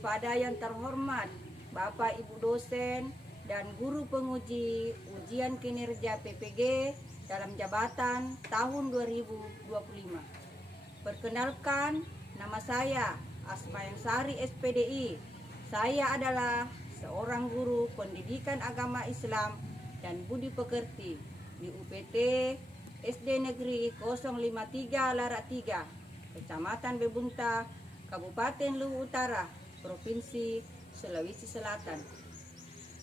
kepada yang terhormat Bapak Ibu dosen dan guru penguji ujian kinerja PPG dalam jabatan tahun 2025. Perkenalkan, nama saya Asmayansari SPDI. Saya adalah seorang guru pendidikan agama Islam dan budi pekerti di UPT SD Negeri 053 Larak 3, Kecamatan Bebunta, Kabupaten Luwu Utara, Provinsi Sulawesi Selatan.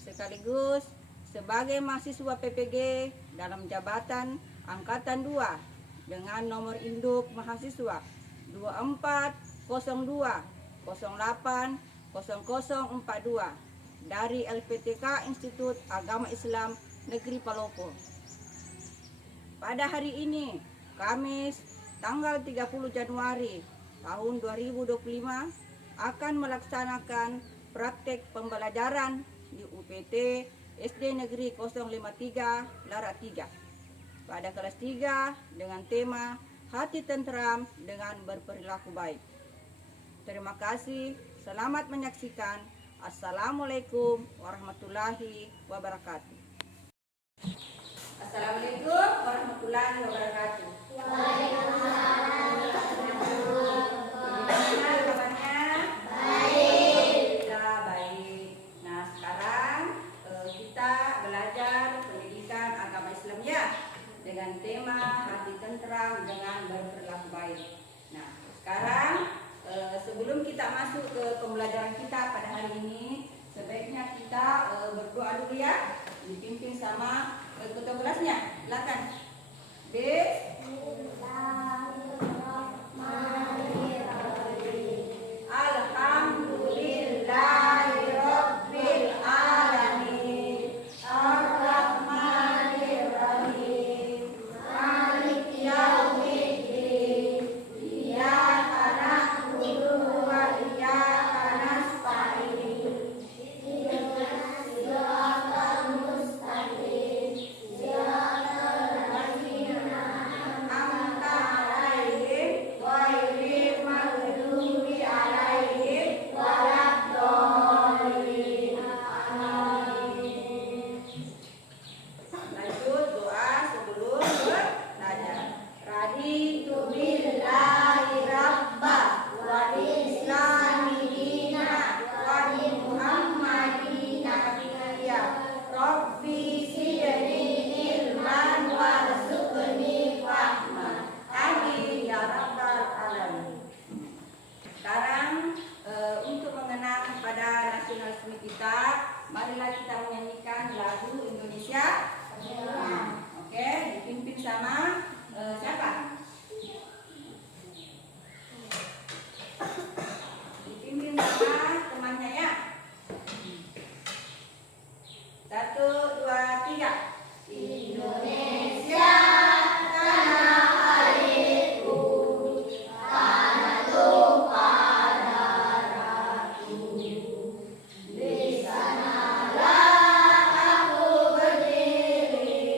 Sekaligus sebagai mahasiswa PPG dalam jabatan Angkatan 2 dengan nomor induk mahasiswa 2402080042 dari LPTK Institut Agama Islam Negeri Palopo. Pada hari ini, Kamis tanggal 30 Januari tahun 2025 akan melaksanakan praktek pembelajaran di UPT SD Negeri 053 Larak 3 pada kelas 3 dengan tema Hati Tentram dengan Berperilaku Baik. Terima kasih, selamat menyaksikan. Assalamualaikum warahmatullahi wabarakatuh. Assalamualaikum warahmatullahi wabarakatuh. Waalaikumsalam. Dengan tema hati tentram dengan berperilaku baik. Nah, sekarang sebelum kita masuk ke pembelajaran kita pada hari ini, sebaiknya kita berdoa dulu ya, dipimpin sama ketua kelasnya. Silakan. Marilah kita menyanyikan lagu Indonesia. Oke, dipimpin sama siapa? Dipimpin sama temannya ya. 1, 2, 3. Indonesia. Di sanalah aku berdiri.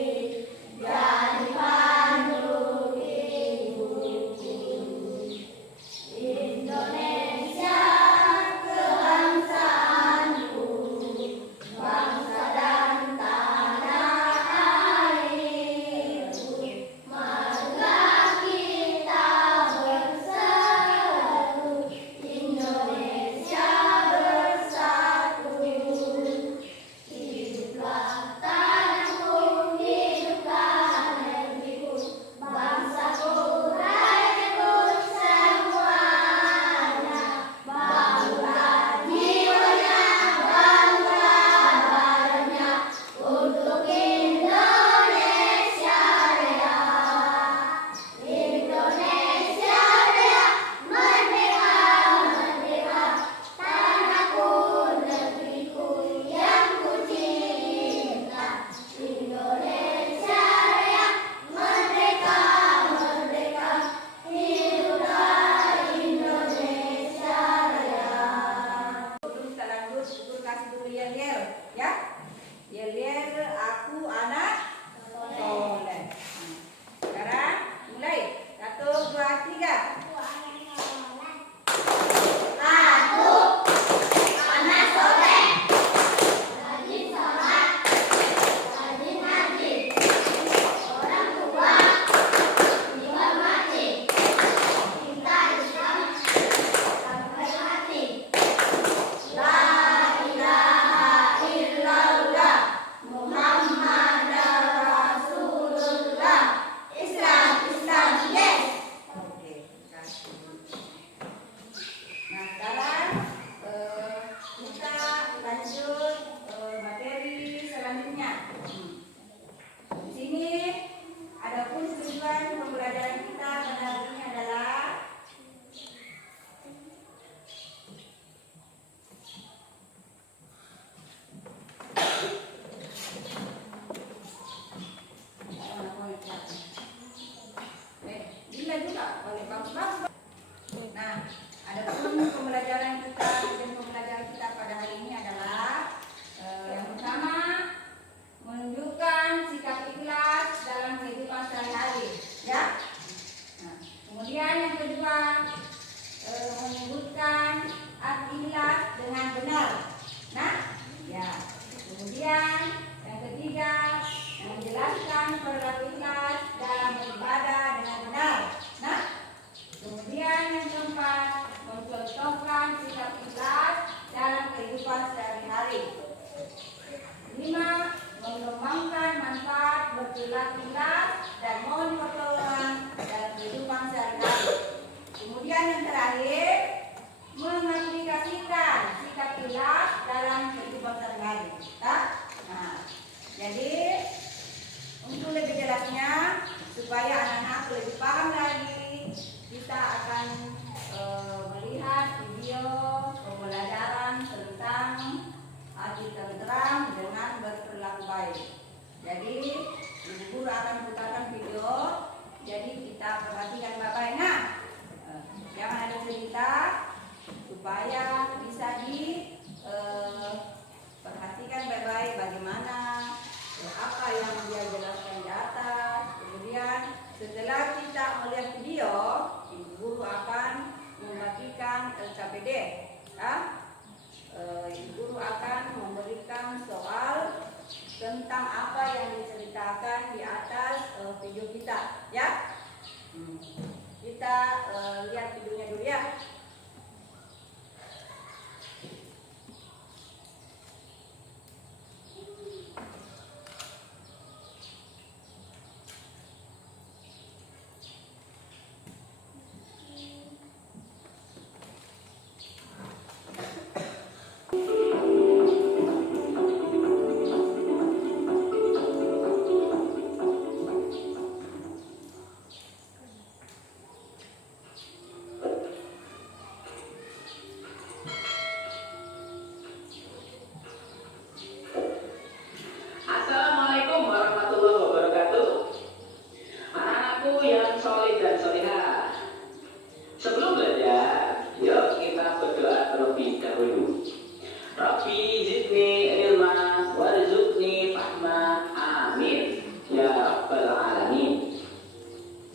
Rabbi zidni ilma warzuqni fahma. Amin ya rabbal alamin.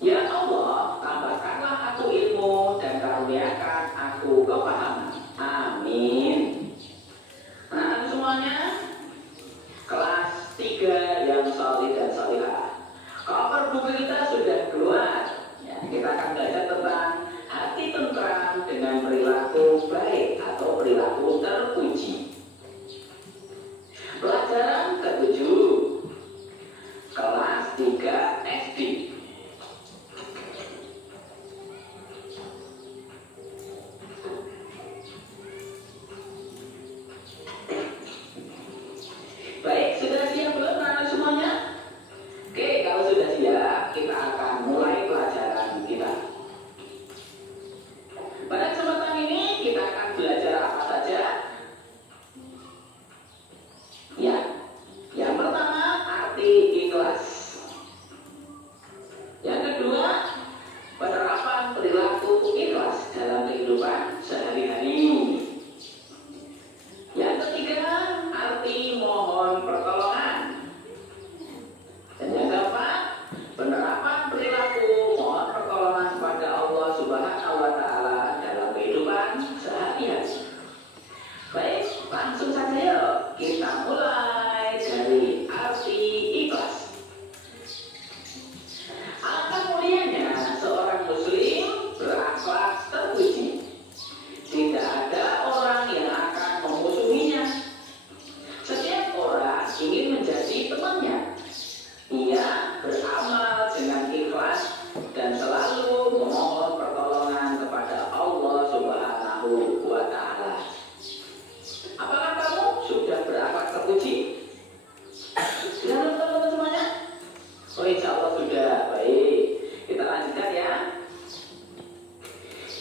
Ya Allah, tambahkanlah aku ilmu dan karuniakan aku kepahaman. Amin. Nah, semuanya kelas 3 yang salih dan salihah. Cover buku kita sudah keluar. Ya, kita akan belajar tentang hati tentram dengan perilaku baik atau perilaku terpuji. Pelajaran ke-7, kelas 3 SD. Baik, sudah siap belum anak semuanya? Oke, kalau sudah siap, kita akan mulai pelajaran kita. Pada kesempatan ini kita akan belajar apa saja? Ya, yang pertama arti ikhlas. Yang kedua, penerapan perilaku ikhlas dalam kehidupan sehari-hari. Yang ketiga, arti mohon pertolongan. Dan yang keempat, penerapan perilaku mohon pertolongan kepada Allah Subhanahu wa Ta'ala dalam kehidupan sehari-hari. Baik, langsung saja yuk kita mulai dari arti ikhlas. Alangkah mulianya seorang muslim berakhlak terpuji. Tidak ada orang yang akan memusuhinya. Setiap orang ingin menjadi temannya. Ia beramal dengan ikhlas dan selalu memohon pertolongan kepada Allah Subhanahu wa Ta'ala. Apakah kamu sudah berakhlak terpuji? Sudah belum teman-teman semuanya? Oh, insya Allah sudah. Baik, kita lanjutkan ya.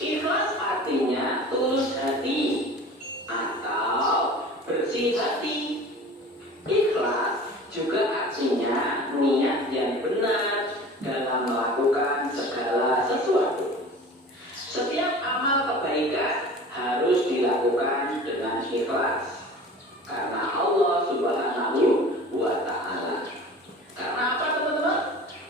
Ikhlas artinya tulus hati atau bersih hati. Ikhlas juga artinya niat yang benar dalam melakukan segala sesuatu. Setiap amal kebaikan harus dilakukan dengan ikhlas karena Allah Subhanahu wa Ta'ala. Karena apa teman-teman?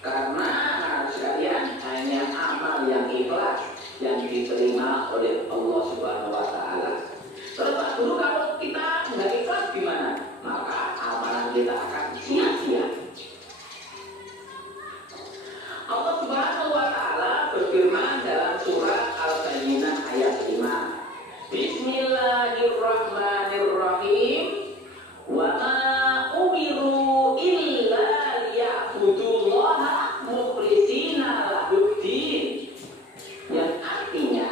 Karena harus sekalian hanya amal yang ikhlas yang diterima oleh Allah Subhanahu wa Ta'ala. Terus Pak Guru, kalau kita nggak ikhlas gimana? Maka amalan kita akan sia-sia. Allah Subhanahu wa Ta'ala berfirman dalam surat Al-Bayyinah ayat 5. Bismillahirrahmanirrahim. Wa ma umiru illa liya'budullaha mukhlishina lahuddin. Yang artinya,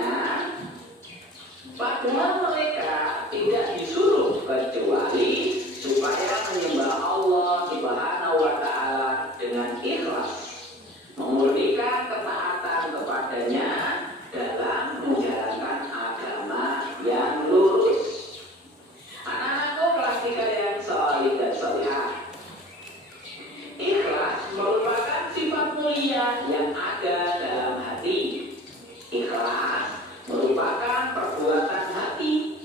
padahal mereka tidak disuruh kecuali supaya menyembah Allah Subhanahu wa Ta'ala dengan ikhlas, memurnikan ketaatan kepadanya dalam menjalankan agama yang lurus. Anak-anakku kelas 3 yang salih dan salihah. Ikhlas merupakan sifat mulia yang ada dalam hati. Ikhlas merupakan perbuatan hati.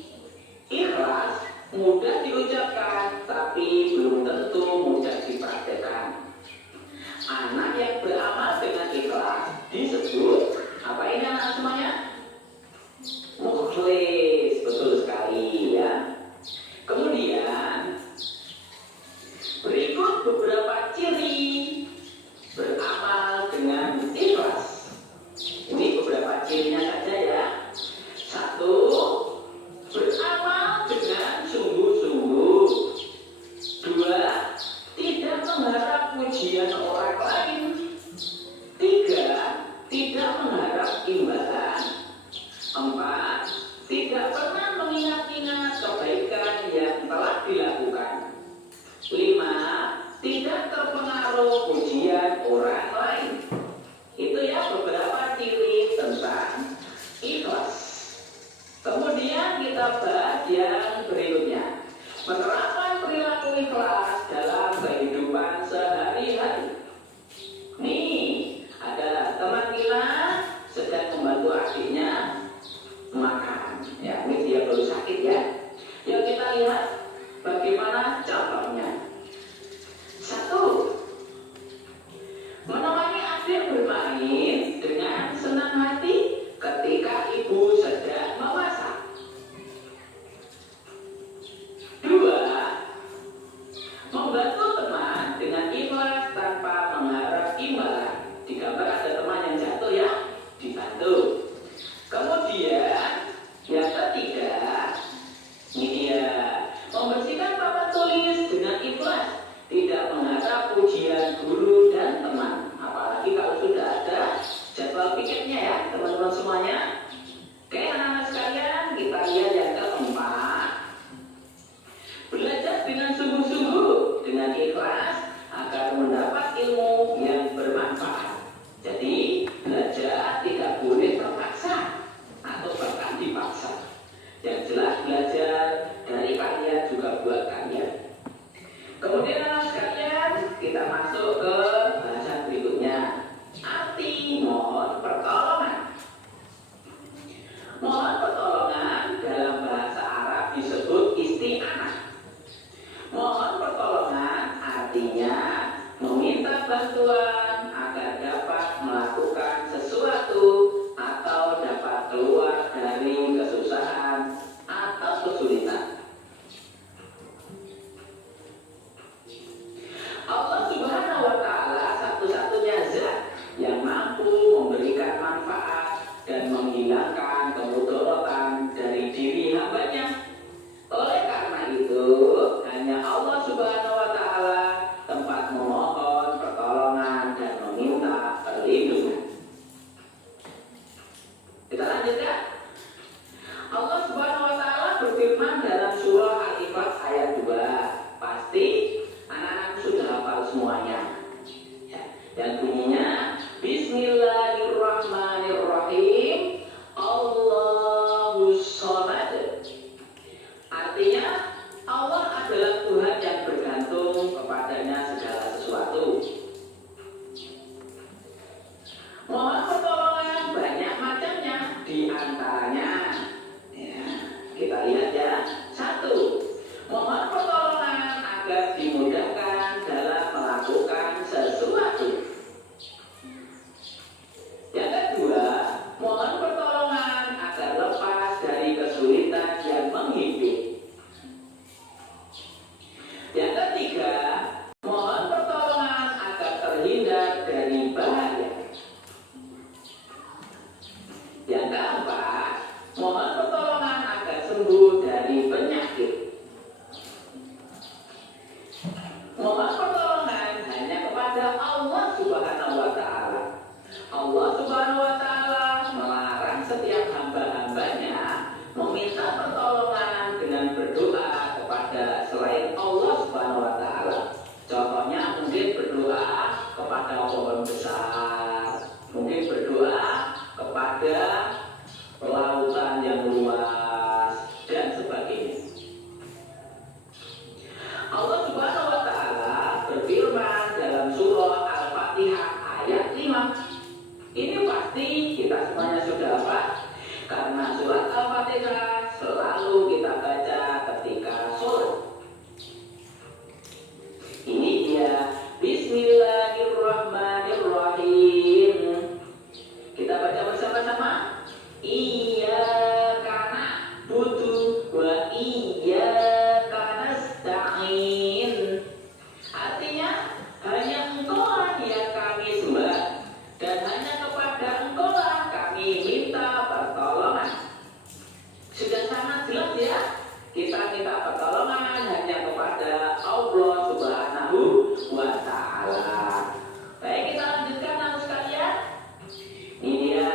Ikhlas mudah diucapkan tapi belum tentu mudah dipraktekkan. Anak yang beramal dengan ikhlas disebut apa ini anak semuanya? Mukhlis, betul sekali ya. Kemudian berikut beberapa ciri beramal dengan ikhlas. Ini beberapa cirinya saja ya. 1, beramal dengan sungguh-sungguh. 2, tidak mengharap pujian orang lain. 3, tidak mengharap imbalan. 4, tidak pernah mengingat-ingat kebaikan yang telah dilakukan. 5, tidak terpengaruh pujian orang lain. Itu ya beberapa ciri tentang ikhlas. Kemudian kita bahas yang berikutnya, penerapan perilaku ikhlas dalam kehidupan sehari-hari. Nih, ada teman kita sedang membantu adiknya makan. Ya, ini dia baru sakit ya. Yuk kita lihat disebut isti'anah. Mohon pertolongan artinya meminta bantuan agar dapat melakukan sesuatu atau dapat keluar dari kesusahan atau kesulitan. Allah Subhanahu wa Ta'ala satu-satunya zat yang mampu memberikan manfaat dan menghilangkan kemudaratan dari diri hambanya. Oleh karena itu, hanya Allah Subhanahu wa Ta'ala tempat memohon pertolongan dan meminta perlindungan. Kita lanjutkan. Allah Subhanahu wa Ta'ala berfirman dalam surah Al-Ifrat ayat 2. Pasti anak-anak sudah hafal semuanya. Yang bunyinya Bismillahirrahmanirrahim. Allahus Shomad. Artinya Allah adalah Tuhan yang bergantung kepadanya segala sesuatu. Mohon pertolongan banyak macamnya, di antaranya kita lihat ya. 1. Mohon pertolongan agar dimudahkan dalam melakukan sesuatu. Yang kedua, mohon pertolongan agar lepas dari kesulitan yang menghimpit. Yang ketiga, mohon pertolongan agar terhindar dari bahaya. Yang keempat, mohon pertolongan agar sembuh dari penyakit. Mohon pertolongan hanya kepada Allah Subhanahu wa Ta'ala. Allah Subhanahu wa Ta'ala melarang setiap hamba-hambanya meminta pertolongan dengan berdoa kepada selain Allah Subhanahu wa Ta'ala. Contohnya mungkin berdoa kepada pohon besar, mungkin berdoa kepada lautan yang luas dan sebagainya. Allah Subhanahu wa Ta'ala berfirman dalam surah Al-Fatihah ayat 5. Ini pasti kita semuanya sudah hafal karena surat Al-Fatihah selalu kita baca ketika sholat. Ini dia Bismillahirrahmanirrahim. Kita baca bersama-sama. Iyyaka na'budu wa iyyaka nasta'in. Artinya hanya Engkau yang kami sembah dan hanya kepada Engkau kami minta pertolongan. Sudah sangat jelas ya. Kita minta pertolongan hanya kepada Allah Subhanahu wa Ta'ala. Baik, kita lanjutkan anak sekalian. Ini dia.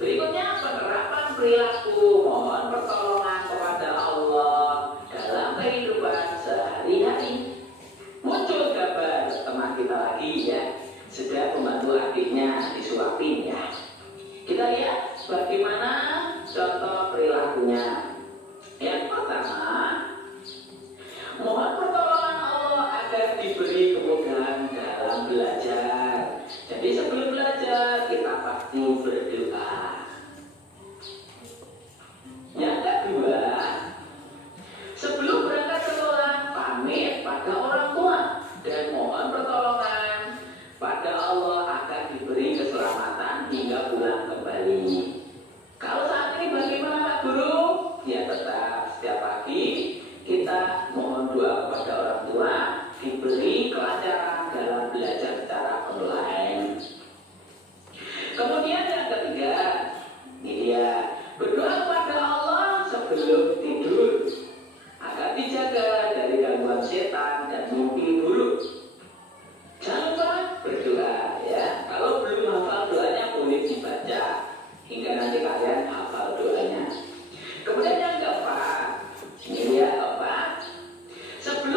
Berikutnya penerapan perilaku mohon pertolongan kepada Allah dalam kehidupan sehari-hari. Muncul gambar teman kita lagi ya. Sudah membantu adiknya disuapin ya. Kita lihat bagaimana contoh perilakunya. Yang pertama, mohon pertolongan Allah agar diberi kemudahan dalam belajar. Jadi sebelum belajar kita pasti berdoa. Yang kedua, sebelum berangkat sekolah pamit pada orang tua dan mohon pertolongan pada Allah agar diberi keselamatan hingga pulang kembali. Kalau saat ini bagaimana Pak Guru? Ya tetap setiap pagi kita mohon doa kepada orang tua diberi kelancaran dalam belajar secara online. Kemudian yang ketiga, ini dia berdoa kepada Allah sebelum tidur agar dijaga dari gangguan setan dan mimpi buruk. Jangan lupa berdoa ya. Kalau belum hafal doanya boleh dibaca hingga nanti kalian hafal doanya. Kemudian yang keempat, ini dia keempat. Sebelum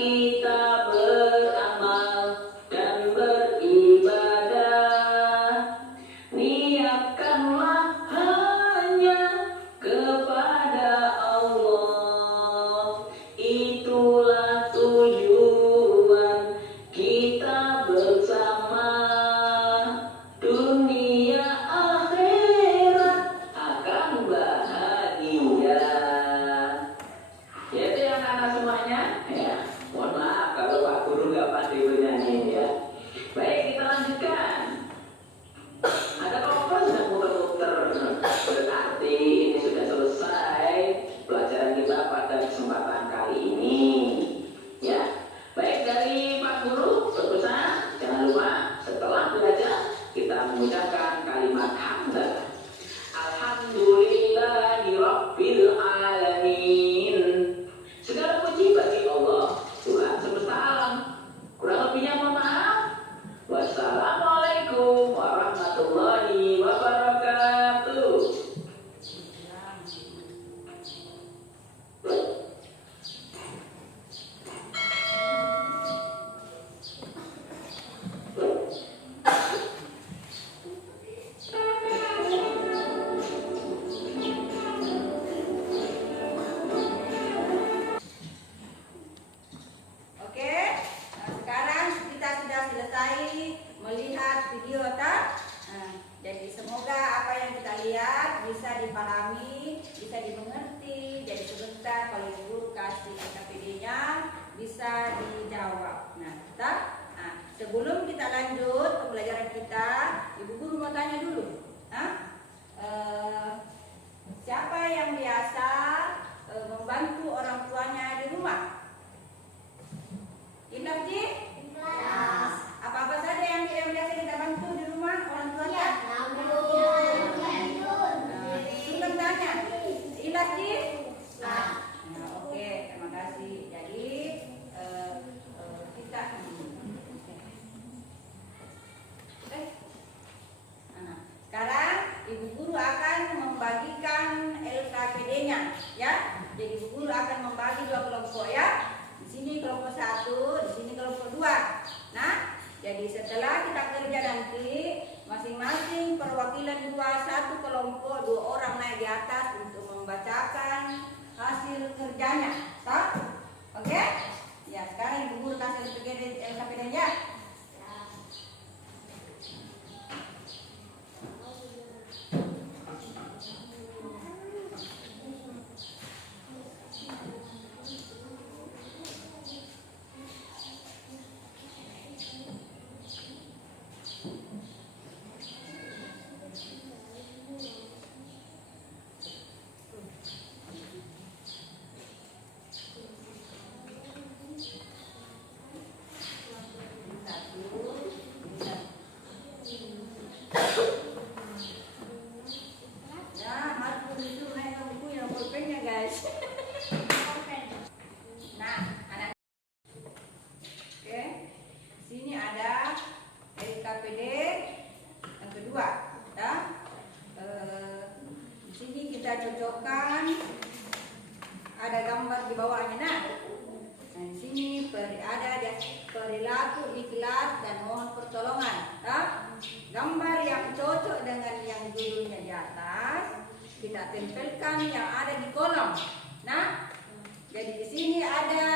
kita beramal dan beribadah, niatkanlah hanya kepada Allah. Itulah tujuan kita bersama. Dunia akhirat akan bahagia. Ya, itu yang anak semuanya. Ya, mohon maaf kalau Pak Guru nggak pandai bernyanyi ya. Baik, kita lanjutkan. Ada kelompok sedang muter-muter. Berarti ini sudah selesai pelajaran kita pada kesempatan kali ini. Ya, baik, dari Pak Guru berpesan jangan lupa setelah belajar kita mengucapkan kalimat hamdalah. Alhamdulillahi Rabbil Alamin. Segala puji bagi Allah, Tuhan semesta alam. Kurang lebihnya mohon maaf. Wassalamualaikum warahmatullahi wabarakatuh. Oke, nah, sekarang kita sudah selesai melihat video tak? Nah, jadi semoga apa yang kita lihat bisa dipahami, bisa dimengerti. Jadi sebentar kalau Ibu Guru kasih KPD-nya bisa dijawab. Nah, tak? Nah, sebelum kita lanjut pembelajaran kita, Ibu Guru mau tanya dulu. Siapa yang biasa membantu orang tuanya di rumah? Indah Ji? Apa-apa saja yang biasa kita bantu di rumah orang tuanya? Sudah tanya. Indah Ji? Nah, oke, terima kasih. Jadi kita sekarang Ibu Guru akan membagikan LKPD-nya, ya. Jadi Ibu Guru akan membagi dua kelompok, ya. Di sini kelompok 1, di sini kelompok 2. Nah, jadi setelah kita kerja nanti, masing-masing perwakilan satu kelompok 2 orang naik di atas untuk membacakan hasil kerjanya. Toh? Oke? Ya, sekarang Ibu Guru kasih LKPD-nya. Cocokkan ada gambar di bawahnya. Nah, di sini ada perilaku ikhlas dan mohon pertolongan. Gambar yang cocok dengan yang judulnya di atas kita tempelkan yang ada di kolom. Nah, jadi di sini ada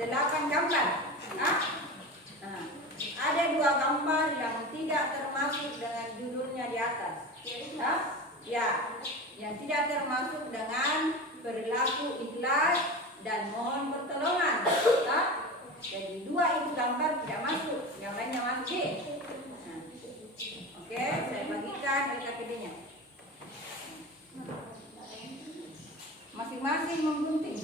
8 gambar. Ada 2 gambar yang tidak termasuk dengan judulnya di atas. Ya, yang tidak termasuk dengan perilaku ikhlas dan mohon pertolongan. Jadi 2 itu gambar tidak masuk, yang lainnya masuk. Oke, saya bagikan LKPD-nya. Masing-masing menggunting.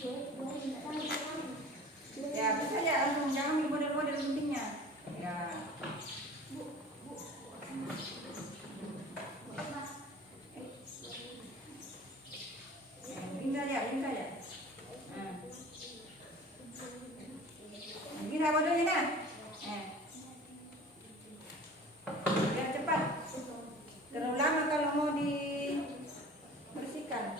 Ya, bisa ya langsung, jangan model-model guntingnya. Ya. Ini saja. Ini apa dulu ini? Biar cepat. Terlalu lama kalau mau dibersihkan.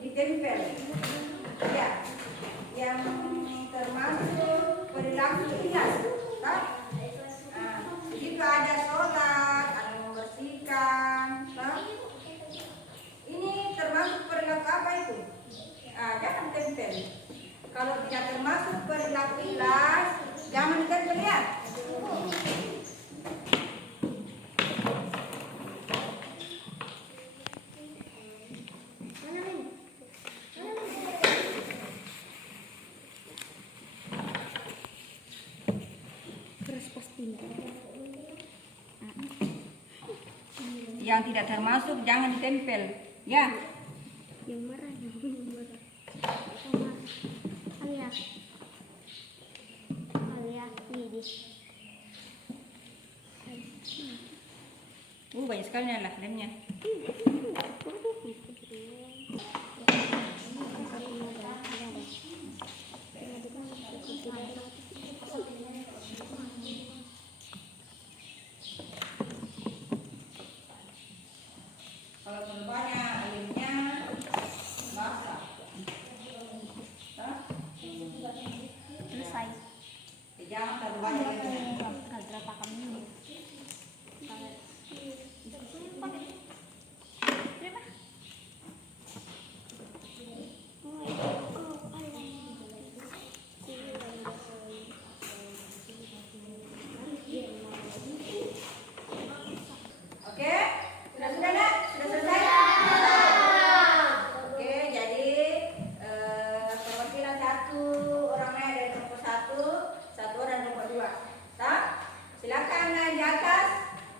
Ditempel, ya, yang termasuk perilaku hias, tak? Jika ada sholat, ada membersihkan, tak? Ini termasuk perilaku apa itu? Jangan tempel. Kalau tidak termasuk perilaku hias, jangan ditempel ya. Yang tidak termasuk jangan ditempel, ya. Yang merah, Banyak sekali lah lemnya. Kalau terlalu banyak airnya basah. selesai. Jangan terlalu banyak airnya. Berapa kami? Oke, sudah nak? Sudah selesai? Oke, jadi perwakilan satu orangnya dari kelompok satu orang kelompok dua. Tak? Silakan naik di atas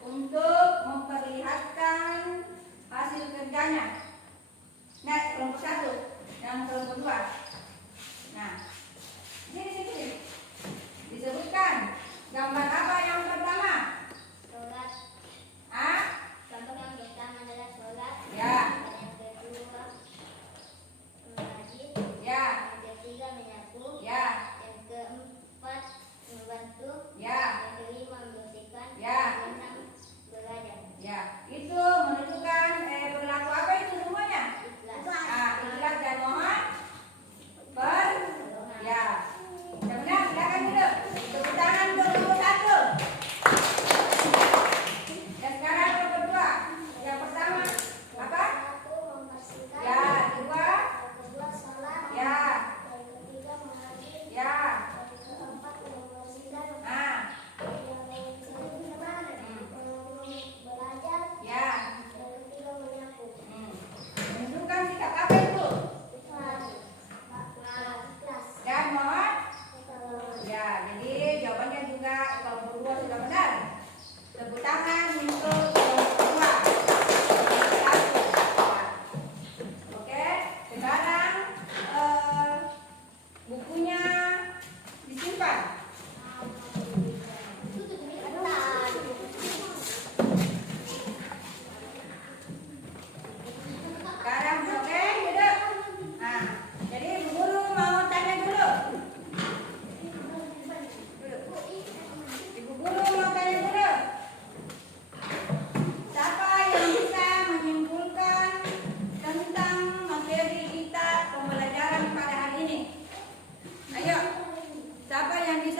untuk memperlihatkan hasil kerjanya. Naik kelompok satu, yang kelompok dua. Nah, sini. Disebutkan gambar apa yang pertama? Sholat. Contoh yang pertama adalah sholat. Ya. Yang kedua mengaji. Ya. Yang ketiga menyapu. Ya. Yang keempat membantu. Ya. Yang kelima membersihkan. Ya. Yang keenam belajar. Ya, itu menunjukkan perilaku apa itu semuanya? Ikhlas. Ikhlas dan mohon ya. Kemudian silakan duduk. Tepuk tangan untuk nomor satu. Dan sekarang nomor dua. Yang pertama apa? Satu membersihkan. Ya, dua. Yang kedua sholat. Ya, Yang ketiga mengaji. ya. Yang keempat membersihkan. Ah, Yang kelima belajar. ya. Yang ketiga menyapu. Menunjukkan sikap apa itu? Ikhlas. Dan mohon. Ya, jadi jawabannya juga kalau berdua sudah benar. Tepuk tangan untuk kelompok dua. Oke, sekarang bukunya disimpan. Sekarang oke, duduk. Nah, jadi Bu Guru mau tanya dulu. Ibu Guru mau tanya dulu. Siapa yang bisa menyimpulkan tentang materi kita pembelajaran pada hari ini? Ayo, siapa yang bisa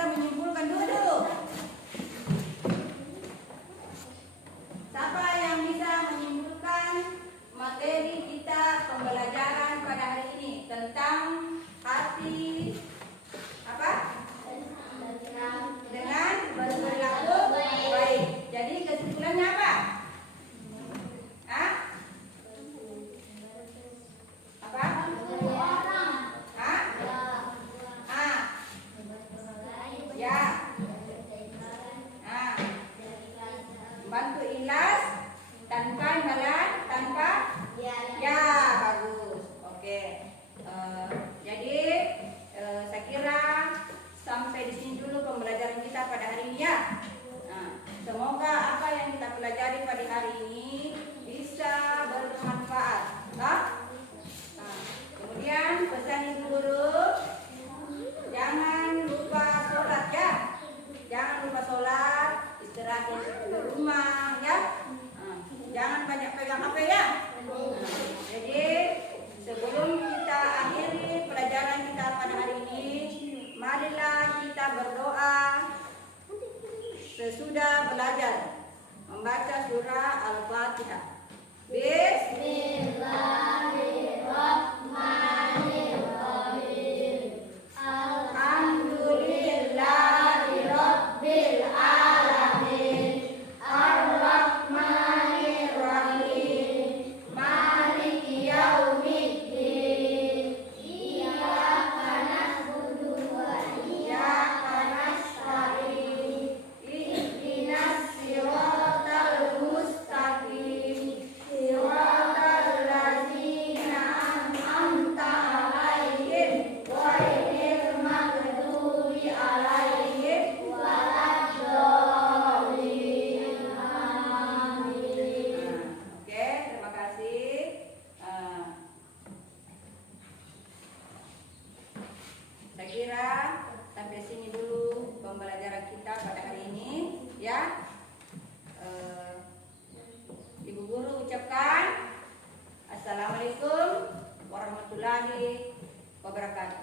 sesudah belajar membaca surah Al-Fatihah. Bismillahirrahmanirrahim. Alhamdulillahirabbil alamin. Ar-Rahmanir-Rahim. Maliki yaumiddin. Iyyaka na'budu wa iyyaka nasta'in. Ihdinas siratal mustaqim. Siratal ladzina an'amta 'alaihim ghairil maghdubi 'alaihim waladdallin. Amin. Oke, terima kasih. Saya kira sampai sini dulu pembelajaran kita pada hari ini, ya. Ibu guru ucapkan Assalamualaikum warahmatullahi wabarakatuh.